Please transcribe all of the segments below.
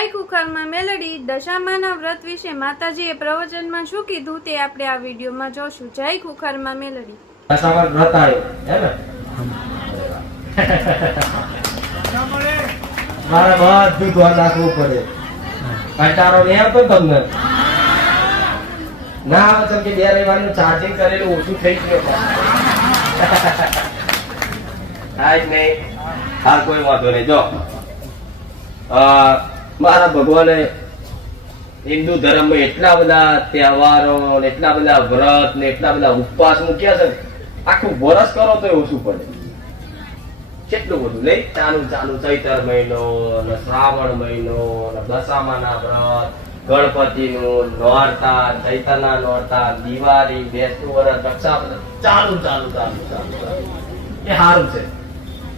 જય કુખરમાં મેલડી દશામાના વ્રત વિશે માતાજીએ પ્રવચનમાં શું કીધું તે આપણે આ વિડીયોમાં જોશું. જય કુખરમાં મેલડી. દશામાન વ્રત આવ્યો હે ને મારે બધું ધ્યાન રાખવું પડે. કંટાળો નહીં આવતો તમને? ના આવે તો કે 2 રવિવારનું ચાર્જિંગ કરેલું ઓછું થઈ ગયું થાય નહીં. હા કોઈ વાંધો નહીં. જો મારા ભગવાને હિન્દુ ધર્મમાં એટલા બધા તહેવારો એટલા બધા વ્રત ને એટલા બધા ઉપવાસ મૂક્યા છે ને આખું વરસ કરો તો ઓછું પડે. કેટલું બધું નહીં ચાલુ ચાલુ ચૈતર મહિનો ને શ્રાવણ મહિનો ને દશામાના વ્રત, ગણપતિનું નોરતા, ચૈતરના નોરતા, દિવાળી, બેસતું વરસ, રક્ષાબંધન ચાલુ ચાલુ ચાલુ ચાલુ એ સારું છે.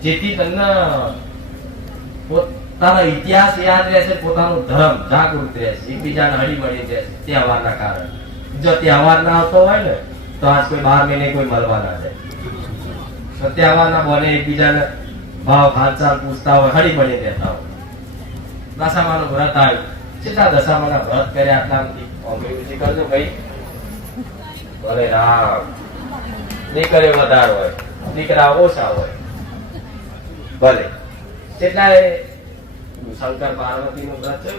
જેથી તમને પોતાનો ઇતિહાસ યાદ રહેશે, પોતાનું ધર્મ જાગૃત રહેશે, એકબીજાને હળી મળી રહેશે તહેવારના કારણે. જો તહેવાર ના આવતો હોય ને તો આજ કોઈ 12 મહિને કોઈ મળવા ના જાય. તો તહેવારના બોલે એકબીજાને ભાવ હાલચાલ પૂછતા હોય, હળી મળી રહેતા હોય. દશામાનું વ્રત આવ્યું. કેટલા દશામાના વ્રત કર્યા આટલામાંથી અમૃતિ કરજો ભાઈ. ભલે રામ દીકરીઓ વધારે હોય, દીકરા ઓછા હોય. ભલે કેટલાય શંકર પાર્વતી નું વ્રત છે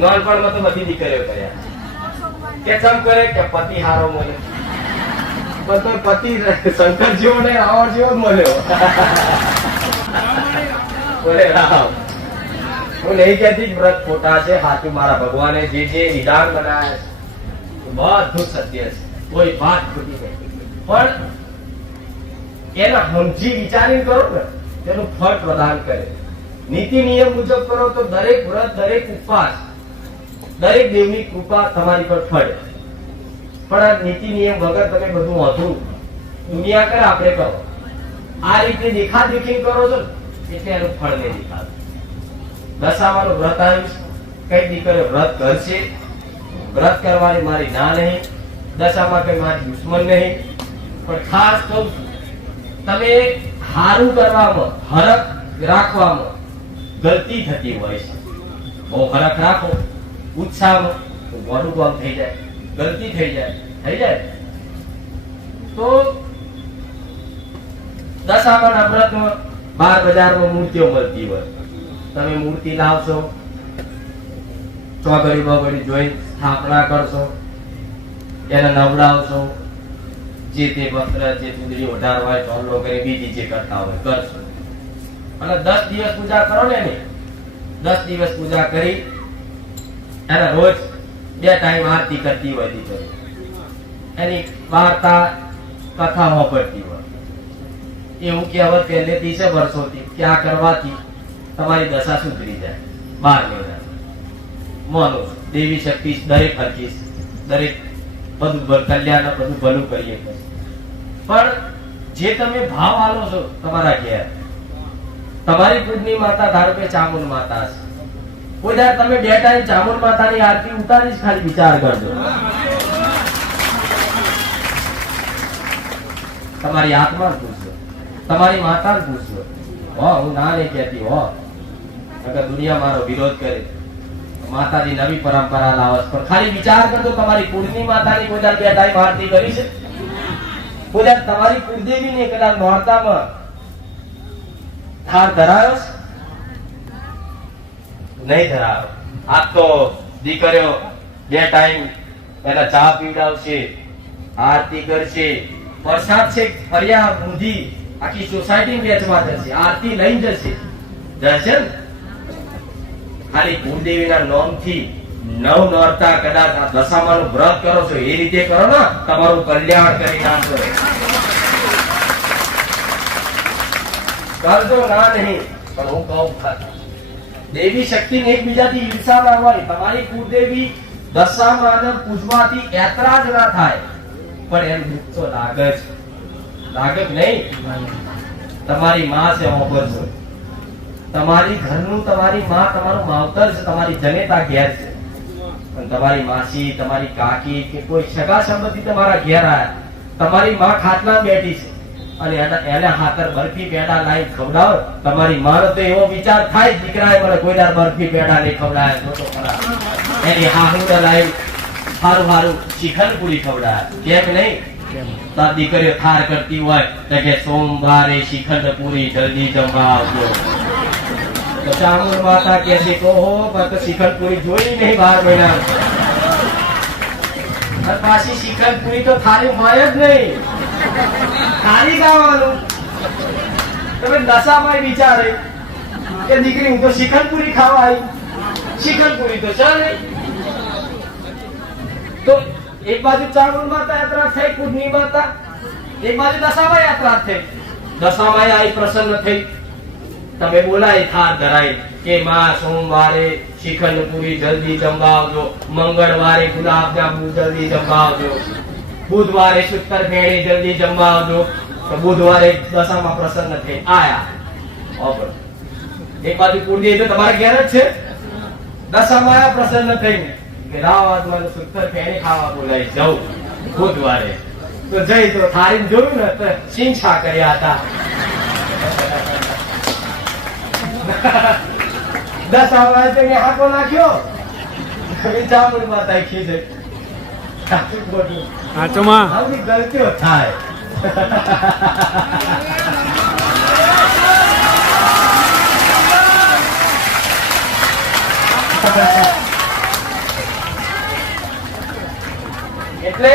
નાનપણમાં તો બધી દીકરીઓ કર્યા. કે ચમ કરે કે પતિ હારો મળે, બધો પતિ શંકર જેવો ને રાવણ જેવો જ મળ્યો. બોલે રામ હું નહીં કહેતી વ્રત ખોટા છે, સાચું મારા ભગવાને જે જે વિધાન બનાવ્યા બધું સત્ય છે, કોઈ વાત ખોટી નથી. પણ એના સમજી વિચારી કરો ને તેનું ફળ પ્રદાન કરે. નીતિ નિયમ મુજબ કરો તો દરેક વ્રત, દરેક ઉપવાસ, દરેક દેવની કૃપા તમારી પર ફળે. પણ આ નીતિ નિયમ વગર તમે બધું અધૂરું દુનિયા કરે આપણે કરો આ રીતે દેખાદેખી કરો છો એટલે એનું ફળ નહીં દેખાતું. દશામાનું વ્રત આવ્યું, કઈ દીકરીઓ વ્રત કરશે. વ્રત કરવાની મારી ના નહીં, દશામાં કઈ મારી દુશ્મન નહીં. પણ ખાસ કહું તમે હારું કરવામાં, હરખ રાખવામાં ગલતી થતી હોય છે. બહુ હરખ રાખો ઉત્સાહમાં તો મોઢું કામ થઈ જાય, ગલતી થઈ જાય તો દશામાના વ્રતમાં બહાર બજારમાં મૂર્તિઓ મળતી હોય, તમે મૂર્તિ લાવશો, ચોગડી બગડી જોઈ સ્થાપના કરશો, એને નવડાવશો, જે તે વસ્ત્ર જે ચૂંદડી ઓઢારવા ઢોલો કરી બીજી જે કરતા હોય કરશો. અને 10 દિવસ પૂજા કરો ને એની 10 દિવસ પૂજા કરી એને રોજ 2 ટાઈમ આરતી કરતી હોય દીકરી, એની વાર્તા કથા વાપરતી હોય. એવું કહેવત પહેલેથી છે વર્ષોથી કે આ કરવાથી તમારી દશા સુધરી જાય. 12 મહિના માનો દેવી શક્તિ દરેક હરકી, દરેક બધું કલ્યાણ બધું ભલું કરીએ. પણ જે તમે ભાવ આલો છો તમારા ઘેર, તમારી કુળની માતા ધારો કે ચામુંડ માતા છે, કોઈ દર તમે 2 ટાઈમ ચામુંડ માતાની આરતી ઉતારી જ ખાલી વિચાર કરજો. તમારી આત્મા પૂછજો, તમારી માતા પૂછજો. હું ના નહીં કહેતી હો, અગર દુનિયા મારો વિરોધ કરે, માતાજી નવી પરંપરા લાવસ, પણ ખાલી વિચાર કરજો તમારી કુળની માતાની કોઈ 2 ટાઈમ આરતી કરી છે? કોઈ તમારી કુળદેવી ને કદાચ નોરતામાં થાળ ધરાવ્યો નહીં ધરાવ્યો. આ તો દીકરીઓ 2 ટાઈમ એના ચા પીવડાવશે, આરતી કરશે, પ્રસાદ છે ફરિયા ઊંધી આખી સોસાયટી વેચવા જશે, આરતી લઈ જશે. દર્શન ખાલી કુળદેવીના નામથી 9 નોરતા કદાચ આ દશામાનું વ્રત કરો છો એ રીતે કરો ને, તમારું કલ્યાણ કરી નાખશો. કરજો ના નહીં, પણ હું કહું દેવી શક્તિ એકબીજાથી ઈર્ષા ના હોય. તમારી કુળદેવી દશામાને પૂજવાથી એતરાજ ના થાય, પણ એમ દુઃખ તો લાગે જ, લાગે જ નહીં. તમારી માં છે ઓપરજો, તમારી ઘરનું તમારી માં તમારું માવતર છે, તમારી જનેતા ઘેર છે. પણ તમારી માસી, તમારી કાકી કે કોઈ સગા સંબંધી તમારા ઘેર આયા, તમારી માં ખાટલા બેઠી છે, અને એને હાથર બરફી પેડા લાવી ખવડાવો, તમારી માનો તો એવો વિચાર થાય દીકરાએ મને કોઈ દાર બરફી પેડા નહીં ખવડાય તો ખરા. એની હાહુને લાવી સારું સારું શ્રીખંડ પૂરી ખવડાય, કેમ નહીં? તાર દીકરીઓ થાર કરતી હોય તો કે સોમવારે શ્રીખંડ પૂરી જલ્દી જમવા આવજો. તો ચામુંડ માતા કે છે તો હો તો શ્રીખંડ પૂરી જોઈ નહીં 12 મહિના. અને પાછી શ્રીખંડ પૂરી તો થાળી હોય જ નહીં, થાળી ખાવાનું. તમે દશામાં વિચારે કે દીકરી હું તો શ્રીખંડ પૂરી ખાવા આવી, શ્રીખંડ પૂરી તો ચાલે. તો એક બાજુ ચામુંડ માતા યાત્રા થઈ, કુંડની માતા, એક બાજુ દશામાં યાત્રા થઈ. દશામાં આવી પ્રસન્ન થઈ, તમે બોલાય થાર ધરાય કે માં સોમવારે શ્રીખંડ પૂરી જલ્દી જમવા આવજો, મંગળવારે ગુલાબ જાંબુ જલ્દી જમવા આવજો, બુધવારે સૂતર ફેણી જલ્દી જમવા આવજો. તો બુધવારે દશામાં પ્રસન્ન થઈ આયા. એક બાજુ કુંડી તો તમારા ઘેર જ છે, દશામાં આયા પ્રસન્ન થઈને કે રાત મને સૂતર ફેણી ખાવા બોલાય જાઉં બુધવારે. તો જઈ તો થાળી જોયું ને તો સિંગછા કર્યા હતા. દશામાં તો હાકો નાખ્યો, ચામુંડ માતા ખીજે. આવી ગલતીઓ થાય. એટલે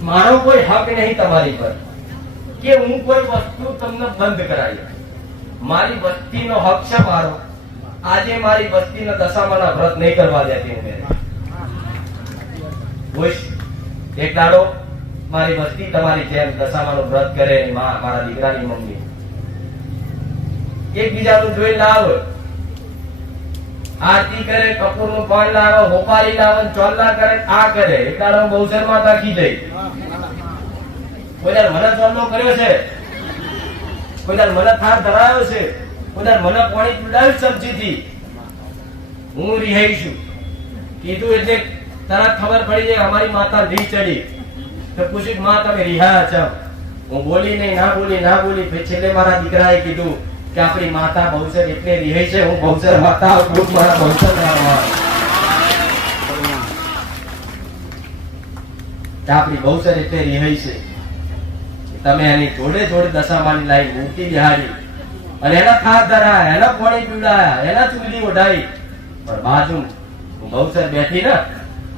મારો કોઈ હક નહીં તમારી પર કે હું કોઈ વસ્તુ તમને બંધ કરાવી. મારી વસ્તીનો હક છે મારો. આજે મારી વસ્તીના દશામાના વ્રત નહીં કરવા દેતી હું. એક દાડો મારી વસ્તી તમારી જેમ દશામાનું વ્રત કરે, મારા દીકરાની મમ્મી એકબીજાનું જોઈ લાવે, આરતી કરે, કપૂરનું પાન લાવે, હોપારી લાવે, ચોલ્લા કરે, આ કરે. એક દાડો બહુચર માં રાખી જઈ. કોઈ દર મને ચોલ્લો કર્યો છે, કોઈ દર મને થાર ધરાયો છે, કોઈ દર મને પાણી પીવડાવ્યું સબ્જીથી. હું રિહાઈ છું કીધું એટલે તરત ખબર પડી જાય અમારી માતા રી ચડી. તો પૂછ્યું માં તમે રિહાયા છો? હું બોલી નહીં, ના બોલી. પછી છેલ્લે મારા દીકરાએ કીધું કે આપણી માતા બહુચર એટલે રિહાઈ છે, હું બહુચર માતા મારા બહુચર આપણી બહુચર એટલે રિહાઈ છે. તમે એની જોડે દશામાની લાવી મૂર્તિ બિહારી અને એના ખાસ ધરાયા, એના પાણી પીવડાયા, એના ચૂંદડી ઓઢાઈ. પણ બાજુ બહુચર બેઠી ને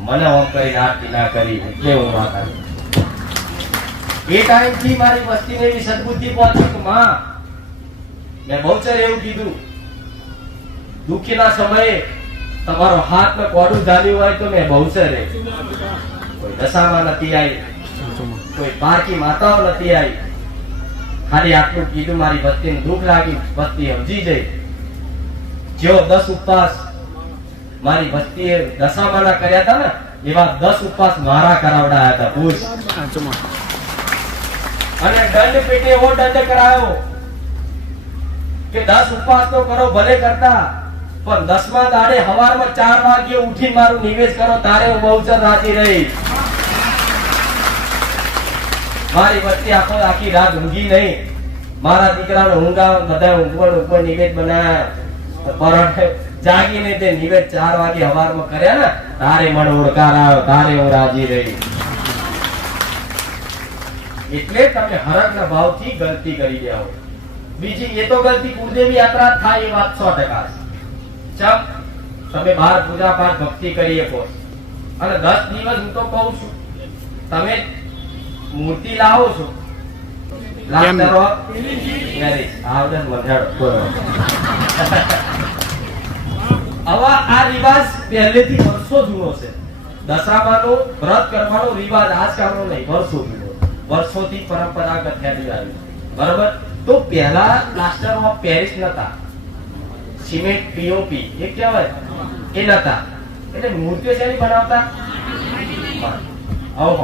મને ઓમ કરી આરતી ના કરી એટલે હું માતા. એ ટાઈમ થી મારી વસ્તીને એવી સદબુદ્ધિ પહોંચી કે માં મેં બહુચર એવું કીધું દુઃખીના સમયે તમારો હાથ ને કોડું ઝાલ્યું હોય તો મેં બહુચરે. કોઈ દશામાં નથી આવી, કોઈ પારકી માતાઓ નથી આવી. ખાલી આટલું કીધું, મારી વસ્તીને દુઃખ લાગી, વસ્તી સમજી જઈ. જેવો 10 ઉપવાસ મારી વસ્તીએ દશામાના કર્યા હતા ને એવા 10 ઉપવાસ મારા કરાવડાયા હતા. પૂછ. અને દંડ પેટે એવો દંડ કરાયો કે 10 ઉપવાસ તો કરો ભલે કરતા, પણ 10મા દાડે સવારમાં 4 વાગે ઉઠીને મારું નિવેદ કરો તારે હું બહુચર રાજી રહી. મારી વસ્તી આખી રાત ઊંઘી નહીં. મારા દીકરાને ઊંઘાવ બધા ઉપર નિવેદ બનાવ્યા. પરોઠે જાગીને તે નિવેદ 4 વાગે સવારમાં કર્યા ને તારે મને ઓળકાર આવ્યો, તારે હું રાજી રહી. એટલે તમે હરકના ભાવથી ગલતી કરી રહ્યા હો. બીજી એ તો ગલતી કુળદેવી યાત્રા થાય એ વાત 100% છે. તમે બહાર પૂજા પાઠ ભક્તિ કરી શકો અને 10 દિવસ હું તો કહું છું તમે મૂર્તિ લાવો છો આ રિવાજ પહેલેથી વર્ષો જૂનો છે. દશામાનો વ્રત કરવાનો રિવાજ આજકાલનો નહીં, વર્ષો જૂનો, વર્ષોથી પરંપરાગત થયેલી આવી. બરોબર. તો પહેલા પ્લાસ્ટર ઓફ પેરિસ નતા, સિમેન્ટ પીઓપી એ કહેવાય એ નતા. એટલે મૂર્તિઓ શેની બનાવતા? આવો